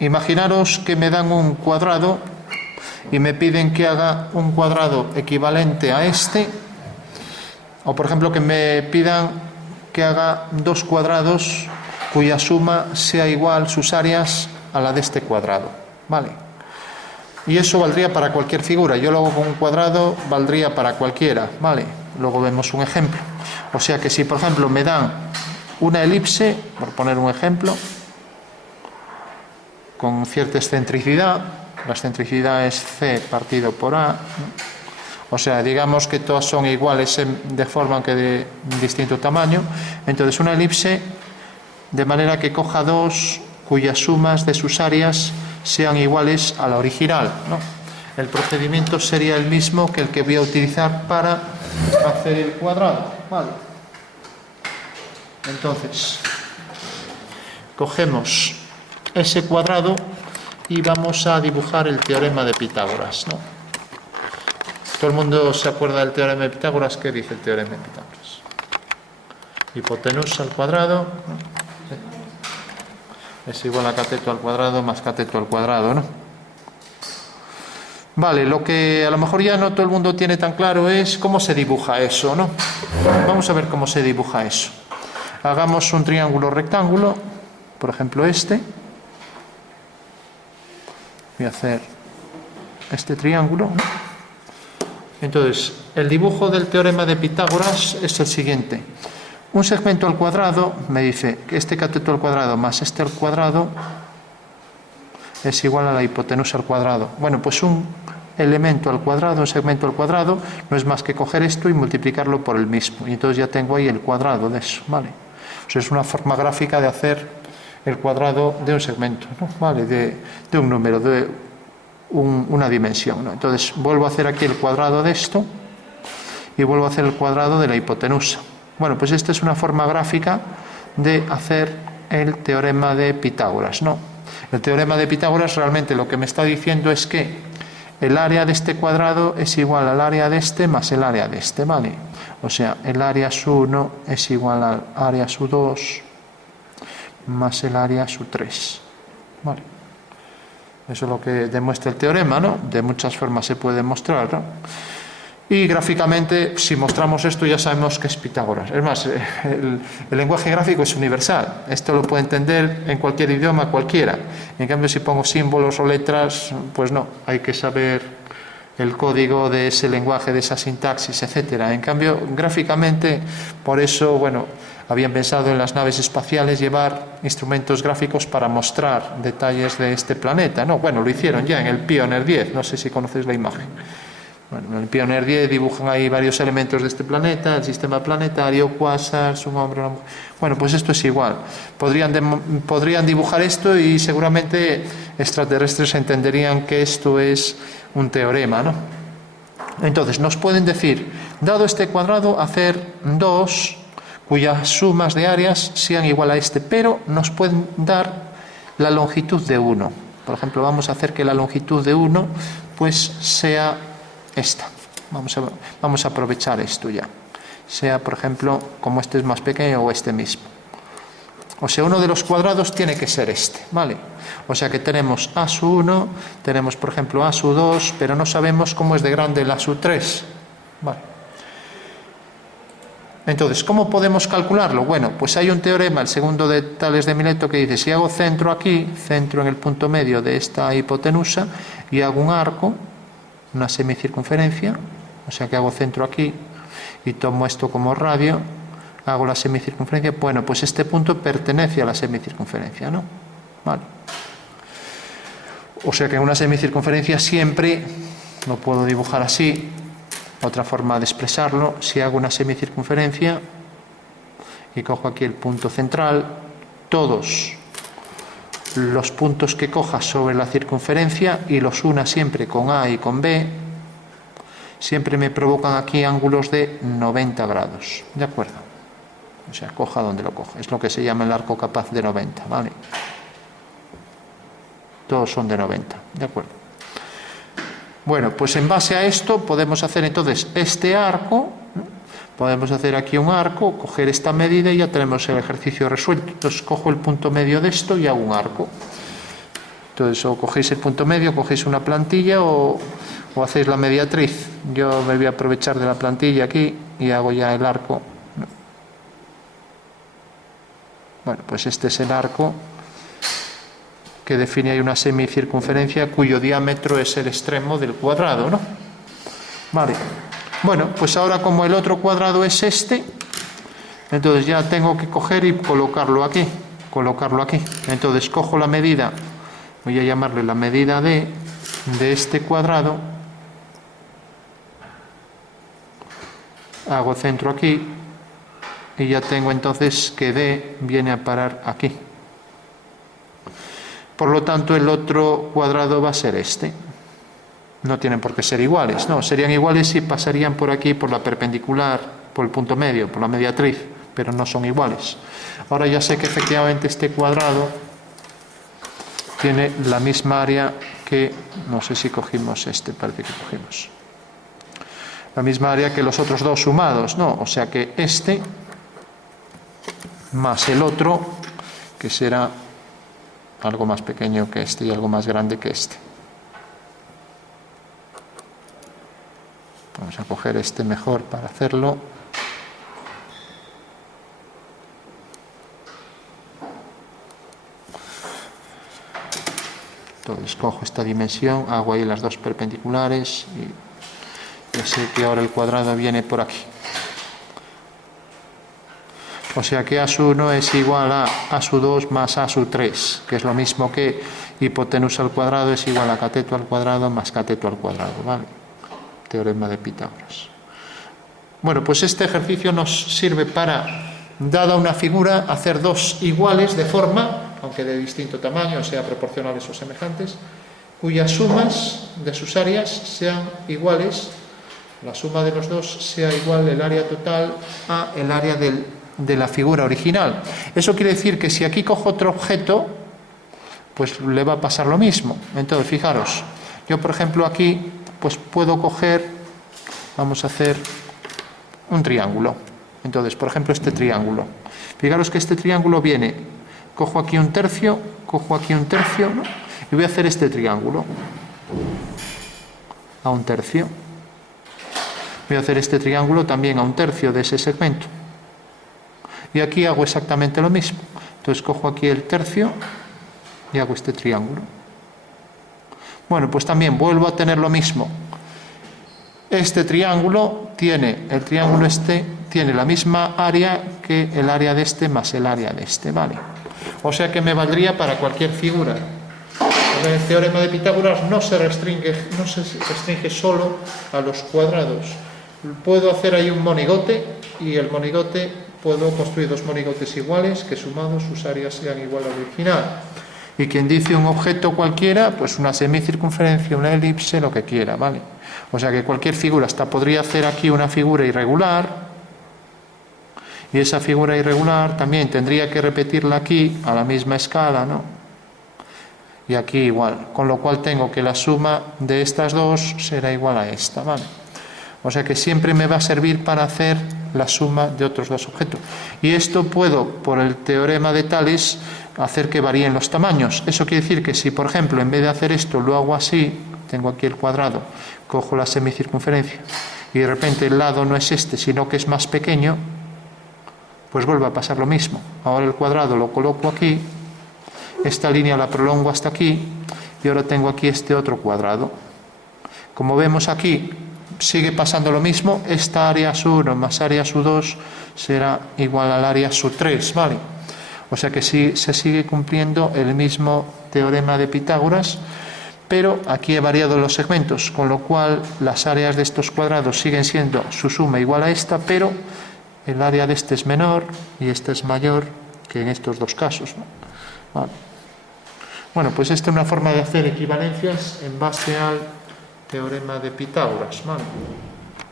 imaginaros que me dan un cuadrado y me piden que haga un cuadrado equivalente a este, o por ejemplo que me pidan que haga dos cuadrados cuya suma sea igual sus áreas a la de este cuadrado, ¿vale? Y eso valdría para cualquier figura. Yo lo hago con un cuadrado, valdría para cualquiera, ¿vale? Luego vemos un ejemplo. O sea que si por ejemplo me dan una elipse, por poner un ejemplo, con cierta excentricidad, la excentricidad es C partido por A, ¿no? O sea, digamos que todas son iguales de forma que de distinto tamaño. Entonces una elipse, de manera que coja dos cuyas sumas de sus áreas sean iguales a la original, ¿no? El procedimiento sería el mismo que el que voy a utilizar para hacer el cuadrado, ¿vale? Entonces, cogemos ese cuadrado y vamos a dibujar el teorema de Pitágoras, ¿no? ¿Todo el mundo se acuerda del teorema de Pitágoras? ¿Qué dice el teorema de Pitágoras? Hipotenusa al cuadrado, ¿no? Es igual a cateto al cuadrado más cateto al cuadrado, ¿no? Vale, lo que a lo mejor ya no todo el mundo tiene tan claro es cómo se dibuja eso, ¿no? Vamos a ver cómo se dibuja eso. Hagamos un triángulo rectángulo, por ejemplo este. Voy a hacer este triángulo, ¿no? Entonces, el dibujo del teorema de Pitágoras es el siguiente. Un segmento al cuadrado me dice que este cateto al cuadrado más este al cuadrado es igual a la hipotenusa al cuadrado. Bueno, pues un elemento al cuadrado, un segmento al cuadrado, no es más que coger esto y multiplicarlo por el mismo. Y entonces ya tengo ahí el cuadrado de eso, ¿vale? O sea, es una forma gráfica de hacer el cuadrado de un segmento, ¿no? ¿Vale? De un número, de una dimensión, ¿no? Entonces vuelvo a hacer aquí el cuadrado de esto y vuelvo a hacer el cuadrado de la hipotenusa. Bueno, pues esta es una forma gráfica de hacer el teorema de Pitágoras, ¿no? El teorema de Pitágoras realmente lo que me está diciendo es que el área de este cuadrado es igual al área de este más el área de este, ¿vale? O sea, el área su 1 es igual al área su 2 más el área su 3, ¿vale? Eso es lo que demuestra el teorema, ¿no? De muchas formas se puede demostrar, ¿no? Y gráficamente, si mostramos esto, ya sabemos que es Pitágoras. Es más, el lenguaje gráfico es universal. Esto lo puede entender en cualquier idioma, cualquiera. En cambio, si pongo símbolos o letras, pues no. Hay que saber el código de ese lenguaje, de esa sintaxis, etcétera. En cambio, gráficamente, por eso, bueno, habían pensado en las naves espaciales llevar instrumentos gráficos para mostrar detalles de este planeta, ¿no? Bueno, lo hicieron ya en el Pioneer 10. No sé si conocéis la imagen. Bueno, en el Pioneer 10 dibujan ahí varios elementos de este planeta, el sistema planetario, quasars, un hombre, una mujer. Bueno, pues esto es igual. Podrían dibujar esto y seguramente extraterrestres entenderían que esto es un teorema, ¿no? Entonces, nos pueden decir, dado este cuadrado, hacer dos cuyas sumas de áreas sean igual a este, pero nos pueden dar la longitud de 1. Por ejemplo, vamos a hacer que la longitud de 1 pues sea esta. Vamos a aprovechar esto ya. Sea, por ejemplo, como este es más pequeño o este mismo. O sea, uno de los cuadrados tiene que ser este, ¿vale? O sea que tenemos A su 1, tenemos, por ejemplo, A su 2, pero no sabemos cómo es de grande el A su 3. Vale. Entonces, ¿cómo podemos calcularlo? Bueno, pues hay un teorema, el segundo de Tales de Mileto, que dice, si hago centro aquí, centro en el punto medio de esta hipotenusa, y hago un arco, una semicircunferencia, o sea que hago centro aquí y tomo esto como radio, hago la semicircunferencia, bueno, pues este punto pertenece a la semicircunferencia, ¿no? Vale. O sea que en una semicircunferencia siempre lo puedo dibujar así. Otra forma de expresarlo, si hago una semicircunferencia y cojo aquí el punto central, todos los puntos que coja sobre la circunferencia y los una siempre con A y con B, siempre me provocan aquí ángulos de 90 grados, ¿de acuerdo? O sea, coja donde lo coja, es lo que se llama el arco capaz de 90, ¿vale? Todos son de 90, ¿de acuerdo? Bueno, pues en base a esto podemos hacer entonces este arco, ¿no? Podemos hacer aquí un arco, coger esta medida y ya tenemos el ejercicio resuelto. Entonces cojo el punto medio de esto y hago un arco. Entonces, o cogéis el punto medio, cogéis una plantilla o hacéis la mediatriz. Yo me voy a aprovechar de la plantilla aquí y hago ya el arco. Bueno, pues este es el arco que define ahí una semicircunferencia cuyo diámetro es el extremo del cuadrado, ¿no? Vale. Bueno, pues ahora como el otro cuadrado es este, entonces ya tengo que coger y colocarlo aquí. Entonces cojo la medida, voy a llamarle la medida de este cuadrado, hago centro aquí y ya tengo entonces que D viene a parar aquí. Por lo tanto, el otro cuadrado va a ser este. No tienen por qué ser iguales, no, serían iguales si pasarían por aquí, por la perpendicular, por el punto medio, por la mediatriz, pero no son iguales. Ahora ya sé que efectivamente este cuadrado tiene la misma área que, no sé si cogimos este, parece que cogimos, la misma área que los otros dos sumados, ¿no? O sea que este más el otro, que será algo más pequeño que este y algo más grande que este. Vamos a coger este mejor para hacerlo. Entonces cojo esta dimensión, hago ahí las dos perpendiculares y ya sé que ahora el cuadrado viene por aquí. O sea que A sub 1 es igual a A sub 2 más A sub 3, que es lo mismo que hipotenusa al cuadrado es igual a cateto al cuadrado más cateto al cuadrado, ¿vale? Teorema de Pitágoras. Bueno, pues este ejercicio nos sirve para, dada una figura, hacer dos iguales de forma, aunque de distinto tamaño, sea proporcionales o semejantes, cuyas sumas de sus áreas sean iguales, la suma de los dos sea igual el área total a el área de la figura original. Eso quiere decir que si aquí cojo otro objeto, pues le va a pasar lo mismo. Entonces, fijaros, yo por ejemplo aquí pues puedo coger, vamos a hacer un triángulo. Entonces, por ejemplo, este triángulo. Fijaros que este triángulo viene, cojo aquí un tercio, ¿no? Y voy a hacer este triángulo a un tercio. Voy a hacer este triángulo también a un tercio de ese segmento. Y aquí hago exactamente lo mismo. Entonces cojo aquí el tercio y hago este triángulo. Bueno, pues también vuelvo a tener lo mismo. Este triángulo tiene, el triángulo este tiene la misma área que el área de este más el área de este, ¿vale? O sea que me valdría para cualquier figura. El teorema de Pitágoras no se restringe solo a los cuadrados. Puedo hacer ahí un monigote y el monigote puedo construir dos monigotes iguales que sumados sus áreas sean igual al original. Y quien dice un objeto cualquiera, pues una semicircunferencia, una elipse, lo que quiera, ¿vale? O sea que cualquier figura, hasta podría hacer aquí una figura irregular, y esa figura irregular también tendría que repetirla aquí a la misma escala, ¿no? Y aquí igual, con lo cual tengo que la suma de estas dos será igual a esta, ¿vale? O sea que siempre me va a servir para hacer la suma de otros dos objetos. Y esto puedo, por el teorema de Tales, hacer que varíen los tamaños. Eso quiere decir que si, por ejemplo, en vez de hacer esto, lo hago así, tengo aquí el cuadrado, cojo la semicircunferencia, y de repente el lado no es este, sino que es más pequeño, pues vuelve a pasar lo mismo. Ahora el cuadrado lo coloco aquí, esta línea la prolongo hasta aquí, y ahora tengo aquí este otro cuadrado. Como vemos aquí, sigue pasando lo mismo, esta área sub 1 más área sub 2 será igual al área sub 3, ¿vale? O sea que sí se sigue cumpliendo el mismo teorema de Pitágoras, pero aquí he variado los segmentos, con lo cual las áreas de estos cuadrados siguen siendo su suma igual a esta, pero el área de este es menor y este es mayor que en estos dos casos, ¿no? Vale. Bueno, pues esta es una forma de hacer equivalencias en base al teorema de Pitágoras, ¿vale?